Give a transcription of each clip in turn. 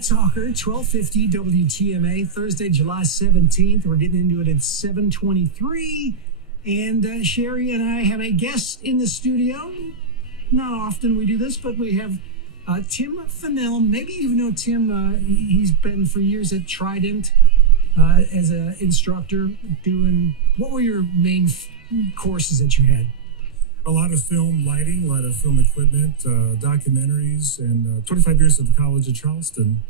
Big Talker, 1250 WTMA, Thursday, July 17th. We're getting into it at 7:23. And Sheree and I have a guest in the studio. Not often we do this, but we have Tim Fennell. Maybe you know Tim. He's been for years at Trident as an instructor doing, what were your main courses that you had? A lot of film lighting, a lot of film equipment, documentaries, and 25 years at the College of Charleston,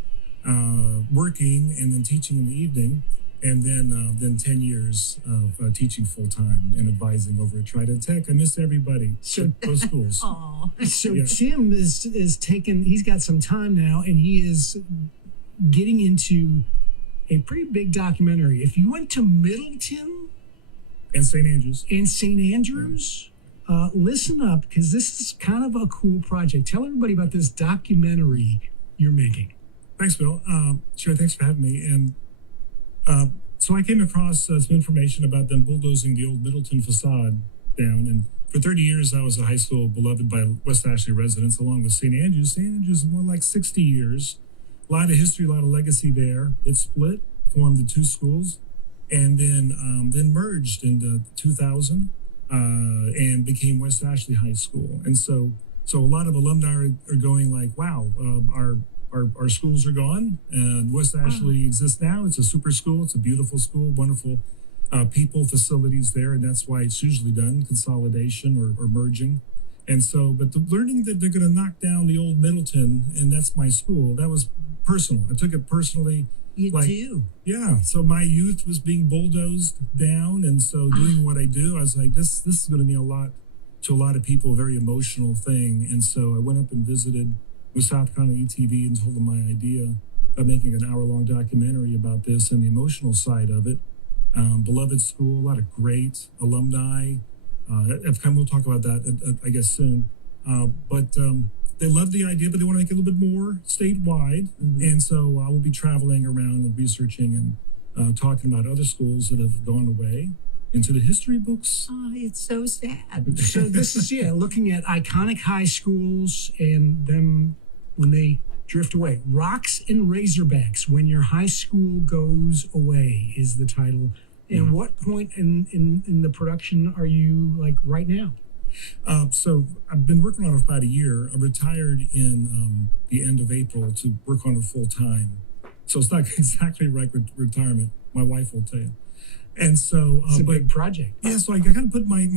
working and then teaching in the evening, and then 10 years of teaching full-time and advising over at Trident Tech. I miss everybody. So those schools. So yeah. Tim is taking, he's got some time now, and he is getting into a pretty big documentary. If you went to Middleton and St. Andrews. Listen up, because this is kind of a cool project. Tell everybody about this documentary you're making. Thanks, Bill. Sure, thanks for having me. And so I came across some information about them bulldozing the old Middleton facade down. And for 30 years, I was a high school beloved by West Ashley residents, along with St. Andrews. St. Andrews is more like 60 years. A lot of history, a lot of legacy there. It split, formed the two schools, and then merged into 2000. And became West Ashley High School. And so a lot of alumni are going like, wow, our schools are gone, and West Ashley exists now. It's a super school. It's a beautiful school, wonderful people, facilities there, and that's why it's usually done, consolidation or merging. And so, but the learning that they're going to knock down the old Middleton, and that's my school, that was personal. I took it personally. You do? Yeah. So my youth was being bulldozed down. And so doing what I do, I was like, this is going to mean a lot to a lot of people, a very emotional thing. And so I went up and visited with South Carolina ETV and told them my idea of making an hour-long documentary about this and the emotional side of it. Beloved school, a lot of great alumni. We'll talk about that, I guess, soon. But they love the idea, but they want to make it a little bit more statewide. Mm-hmm. And so I will be traveling around and researching and talking about other schools that have gone away into the history books. Oh, it's so sad. So this is, looking at iconic high schools and them when they drift away. Rocks and Razorbacks, When Your High School Goes Away is the title. And what point in the production are you like right now? So I've been working on it for about a year. I retired in the end of April to work on it full time. So it's not exactly like retirement. My wife will tell you. And so it's a big project. Yeah, so I kind of put my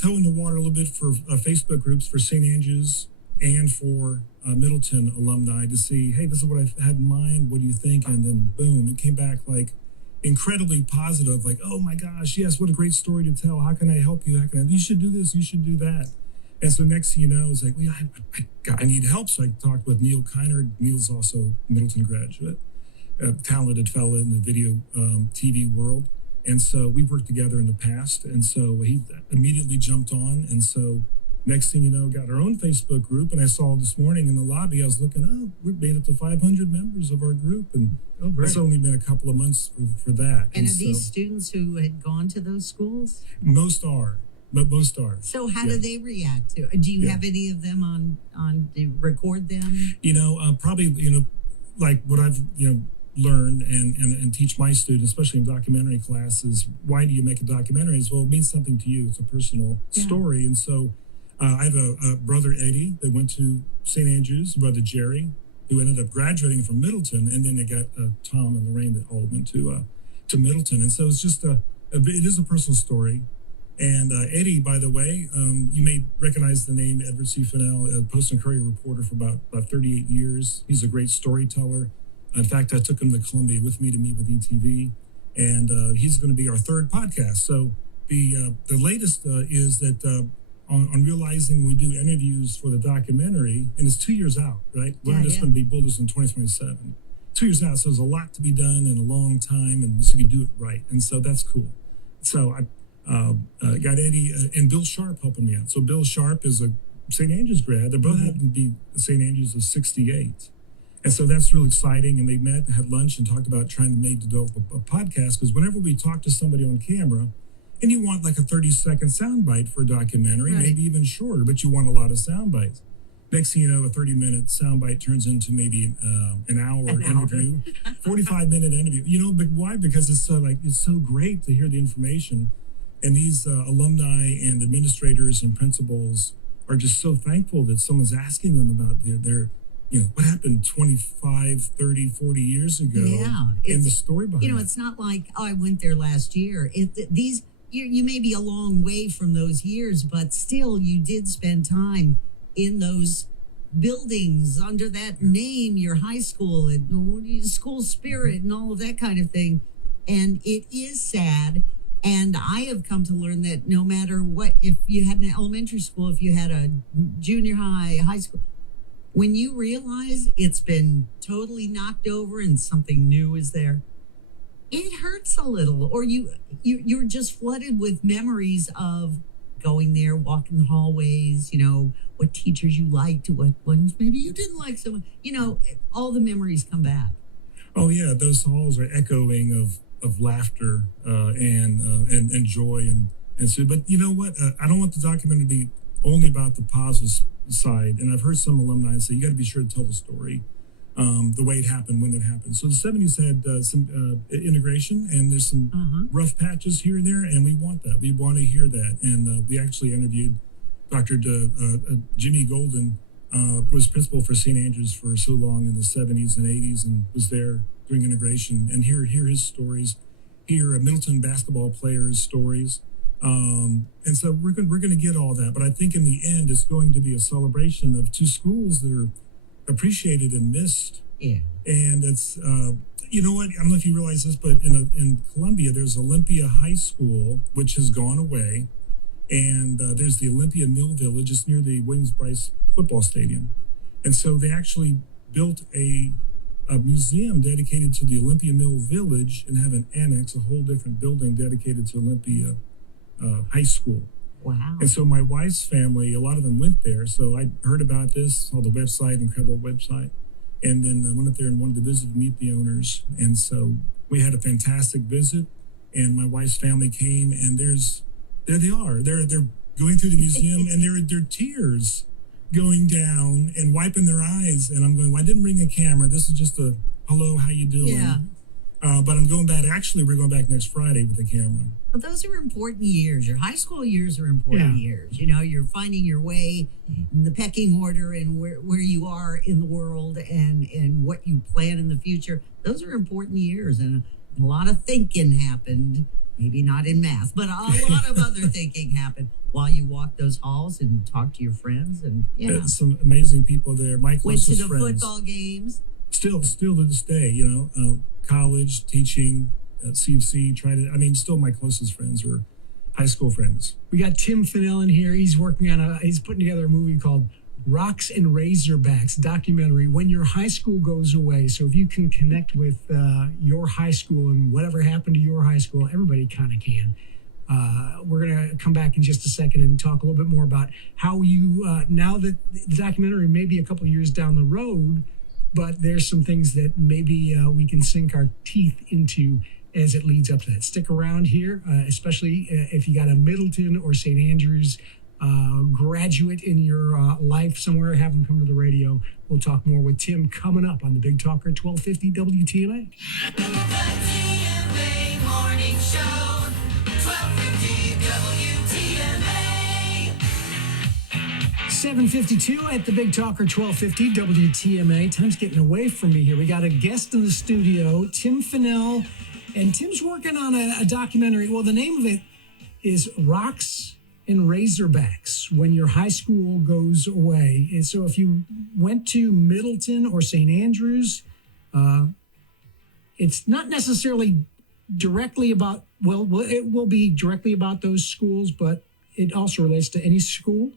toe in the water a little bit for Facebook groups for St. Andrews and for Middleton alumni to see, hey, this is what I had in mind. What do you think? And then boom, it came back like incredibly positive, like, oh my gosh, yes, what a great story to tell. How can I help you? You should do this, you should do that. And so next thing you know, it's like, well, I need help. So I talked with Neil Kiner. Neil's also a Middleton graduate, a talented fellow in the video TV world. And so we've worked together in the past. And so he immediately jumped on. And so next thing you know, got our own Facebook group. And I saw this morning in the lobby, I was looking, we've made it to 500 members of our group. And it's only been a couple of months for that. And are these students who had gone to those schools? Most are. So how do they react to it? Do you have any of them on to record them? Probably, like what I've, learned and teach my students, especially in documentary classes, why do you make a documentary? Well, it means something to you. It's a personal story. And so I have a brother, Eddie, that went to St. Andrews, brother Jerry, who ended up graduating from Middleton. And then they got Tom and Lorraine that all went to Middleton. And so it's just it is a personal story. And Eddie, by the way, you may recognize the name Edward C. Fennell, a Post and Courier reporter for about 38 years. He's a great storyteller. In fact, I took him to Columbia with me to meet with ETV, and he's going to be our third podcast. So the latest is that on realizing we do interviews for the documentary, and it's 2 years out, right? We're just going to be bulldozed in 2027. 2 years out, so there's a lot to be done in a long time, and so you can do it right. And so that's cool. So I got Eddie and Bill Sharp helping me out. So Bill Sharp is a St. Andrews grad. They both happen to be St. Andrews of 68. And so that's real exciting. And we met, had lunch, and talked about trying to develop a podcast. Because whenever we talk to somebody on camera, and you want like a 30-second soundbite for a documentary, maybe even shorter, but you want a lot of sound bites. Next thing you know, a 30-minute soundbite turns into maybe an hour interview, 45-minute interview. But why? Because it's so great to hear the information, and these alumni and administrators and principals are just so thankful that someone's asking them about their what happened 25, 30, 40 years ago. Yeah, and the story behind it. It's not like, oh, I went there last year. You may be a long way from those years, but still you did spend time in those buildings under that name, your high school, and school spirit and all of that kind of thing. And it is sad. And I have come to learn that no matter what, if you had an elementary school, if you had a junior high, high school, when you realize it's been totally knocked over and something new is there, it hurts a little. Or you're just flooded with memories of going there, walking the hallways, what teachers you liked, what ones maybe you didn't like so much. All the memories come back. Oh yeah, those halls are echoing of laughter and joy and so. But you know what? I don't want the documentary to be only about the positive side. And I've heard some alumni say you got to be sure to tell the story, the way it happened, when it happened. So the 70s had some integration, and there's some rough patches here and there, and we want that. We want to hear that. And we actually interviewed Dr. Jimmy Golden, was principal for St. Andrews for so long in the 70s and 80s, and was there during integration, and hear his stories, hear Middleton basketball players' stories. And so we're going to get all that. But I think in the end, it's going to be a celebration of two schools that are appreciated and missed. Yeah. And it's, you know what? I don't know if you realize this, but in Columbia, there's Olympia High School, which has gone away. And there's the Olympia Mill Village. It's near the Williams-Brice football stadium. And so they actually built a museum dedicated to the Olympia Mill Village and have an annex, a whole different building dedicated to Olympia High School. Wow. And so my wife's family, a lot of them went there. So I heard about this, saw the website, incredible website. And then I went up there and wanted to visit and meet the owners. And so we had a fantastic visit. And my wife's family came, and there they are. They're going through the museum, and there are tears going down and wiping their eyes. And I'm going, well, I didn't bring a camera. This is just a hello, how you doing? Yeah. But I'm going back. Actually, we're going back next Friday with a camera. Well, those are important years. Your high school years are important years. You're finding your way in the pecking order and where you are in the world and what you plan in the future. Those are important years. And a lot of thinking happened, maybe not in math, but a lot of other thinking happened while you walked those halls and talked to your friends. And some amazing people there. My closest went to the friends. football games. Still to this day, college, teaching, CFC, still my closest friends were high school friends. We got Tim Fennell in here. He's working on he's putting together a movie called Rocks and Razorbacks documentary, When Your High School Goes Away. So if you can connect with your high school and whatever happened to your high school, everybody kind of can. We're going to come back in just a second and talk a little bit more about how you, now that the documentary may be a couple years down the road, but there's some things that maybe we can sink our teeth into as it leads up to that. Stick around here, especially if you got a Middleton or St. Andrews graduate in your life somewhere, have them come to the radio. We'll talk more with Tim coming up on the Big Talker 1250 WTMA. The TMA Morning Show, 1250 WTMA. 7:52 at the Big Talker 1250 WTMA. Time's getting away from me here. We got a guest in the studio, Tim Fennell, and Tim's working on a documentary. Well, the name of it is Rocks and Razorbacks, When Your High School Goes Away. And so if you went to Middleton or St. Andrews, it's not necessarily directly about, well, it will be directly about those schools, but it also relates to any school.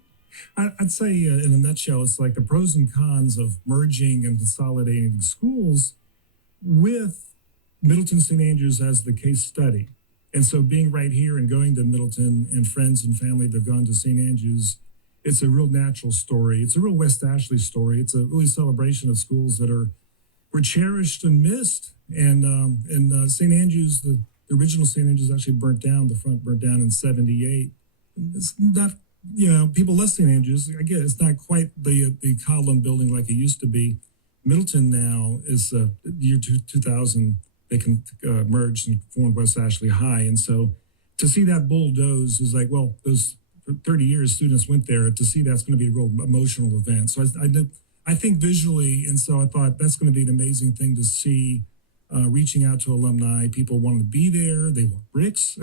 I'd say in a nutshell, it's like the pros and cons of merging and consolidating schools with Middleton St. Andrews as the case study. And so being right here and going to Middleton and friends and family that have gone to St. Andrews, it's a real natural story. It's a real West Ashley story. It's a really celebration of schools that were cherished and missed. And St. Andrews, the original St. Andrews actually burnt down. The front burnt down in 78. It's not people love St. Andrews. I guess it's not quite the column building like it used to be. Middleton now is the year 2000. They can merged and formed West Ashley High, and so to see that bulldoze is like, well, those for 30 years students went there. To see that's going to be a real emotional event. So I think visually, and so I thought that's going to be an amazing thing to see. Reaching out to alumni, people want to be there. They want bricks.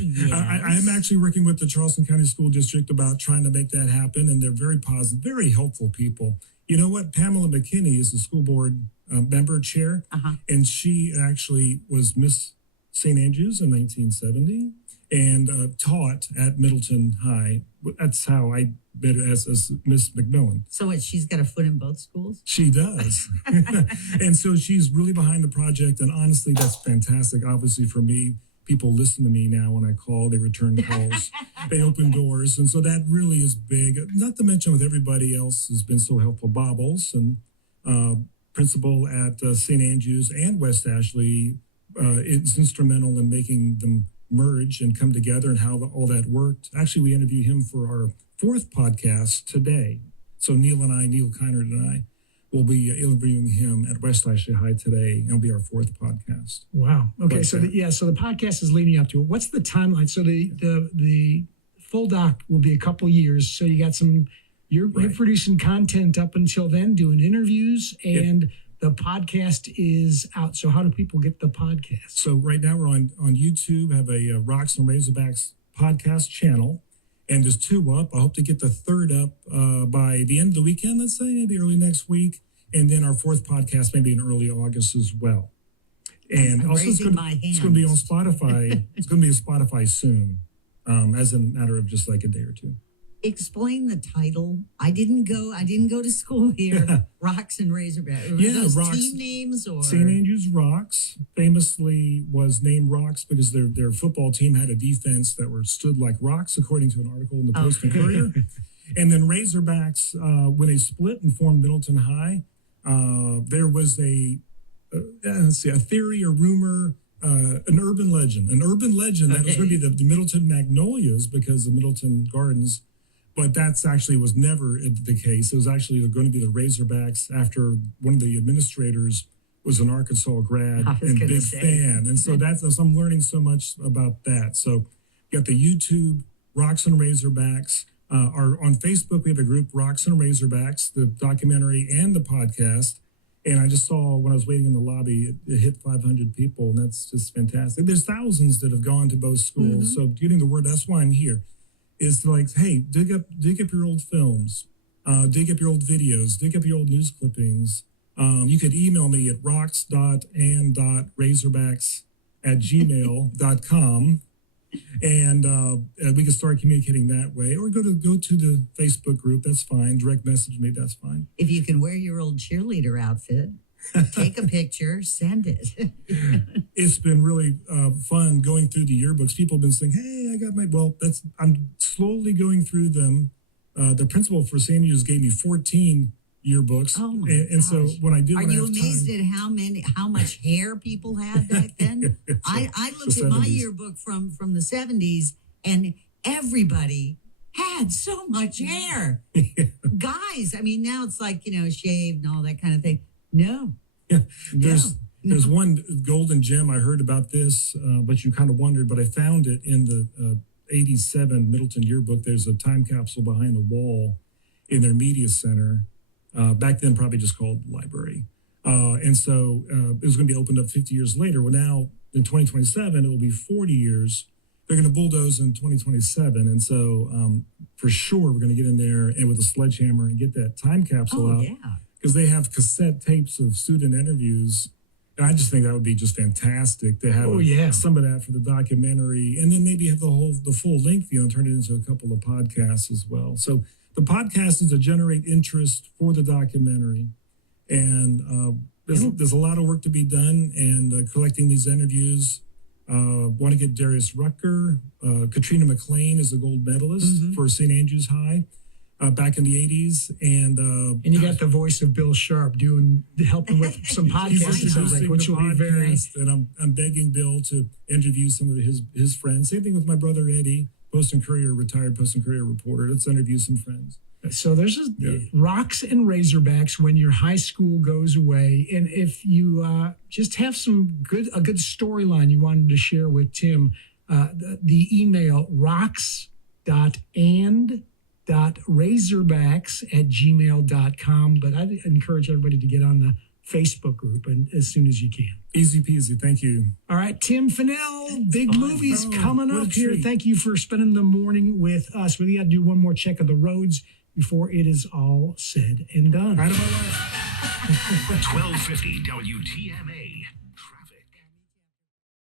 Yes. I am actually working with the Charleston County School District about trying to make that happen, and they're very positive, very helpful people. You know what? Pamela McKinney is the school board member chair, and she actually was Miss St. Andrews in 1970 and taught at Middleton High. That's how I met her as Miss McMillan. So what, she's got a foot in both schools? She does. And so she's really behind the project. And honestly, that's fantastic. Obviously, for me, people listen to me now when I call. They return calls. They open doors. And so that really is big. Not to mention with everybody else has been so helpful. Bob Olson, principal at St. Andrews and West Ashley, is instrumental in making them merge and come together and how all that worked. Actually, we interviewed him for our 4th podcast today. So Neil Keinert and I will be interviewing him at West Ashley High today. It'll be our 4th podcast. Wow. Okay. But, So the podcast is leading up to it. What's the timeline? So the full doc will be a couple years. So you got you're producing content up until then, doing interviews, and the podcast is out. So how do people get the podcast? So right now we're on YouTube, have a Rocks and Razorbacks podcast channel, and there's 2 up. I hope to get the 3rd up by the end of the weekend, let's say, maybe early next week. And then our 4th podcast maybe in early August as well. And I'm also it's going to be on Spotify. It's going to be on Spotify soon, as a matter of just like a day or 2. Explain the title. I didn't go to school here. Yeah. Rocks and Razorbacks. Were Yeah, those Rocks. team names or St. Andrews Rocks famously was named Rocks because their football team had a defense that stood like rocks, according to an article in the Post and Courier. And then Razorbacks, when they split and formed Middleton High, there was a theory or rumor, an urban legend that was going to be the Middleton Magnolias because of Middleton Gardens. But that's actually was never the case. It was actually going to be the Razorbacks after one of the administrators was an Arkansas grad and big fan. And so I'm learning so much about that. So you got the YouTube Rocks and Razorbacks. On Facebook, we have a group, Rocks and Razorbacks, the documentary and the podcast. And I just saw when I was waiting in the lobby, it hit 500 people, and that's just fantastic. There's thousands that have gone to both schools. So getting the word, that's why I'm here. Is like, hey, dig up your old films, dig up your old videos, dig up your old news clippings. You could email me at rocks.and.razorbacks@gmail.com, and we can start communicating that way. Or go to the Facebook group. That's fine. Direct message me. That's fine. if you can wear your old cheerleader outfit, take a picture, send it. It's been really fun going through the yearbooks. People have been saying, hey, I got I'm slowly going through them. The principal for St. Andrews gave me 14 yearbooks. Oh my and so gosh. when I do, Are when I you have amazed time, at how much hair people had back then? I looked the at my 70s. yearbook from the 70s, and everybody had so much hair. Guys, I mean, now it's like, shaved and all that kind of thing. No. Yeah, there's one golden gem. I heard about this, but you kind of wondered, but I found it in the 87 Middleton yearbook. There's a time capsule behind a wall in their media center. Back then, probably just called the library. And so it was going to be opened up 50 years later. Well, now in 2027, it will be 40 years. They're going to bulldoze in 2027. And so for sure, we're going to get in there and with a sledgehammer and get that time capsule out. Yeah. Because they have cassette tapes of student interviews. And I just think that would be just fantastic to have some of that for the documentary. And then maybe have the full length, turn it into a couple of podcasts as well. So the podcast is to generate interest for the documentary. And there's a lot of work to be done and collecting these interviews. Want to get Darius Rucker. Katrina McLean is a gold medalist for St. Andrews High. Back in the 80s, and you got the voice of Bill Sharp helping with some podcasts, which will be very. And I'm begging Bill to interview some of his friends. Same thing with my brother Eddie. Post and Courier, retired Post and Courier reporter. Let's interview some friends. So there's Rocks and Razorbacks when your high school goes away. And if you just have a good storyline you wanted to share with Tim, the email rocks.and.razorbacks@gmail.com. But I'd encourage everybody to get on the Facebook group and as soon as you can. Easy peasy. Thank you. All right, Tim Fennell, big movies coming what a up here. treat. Thank you for spending the morning with us. We got to do one more check of the roads before it is all said and done. Right about life. 1250 WTMA.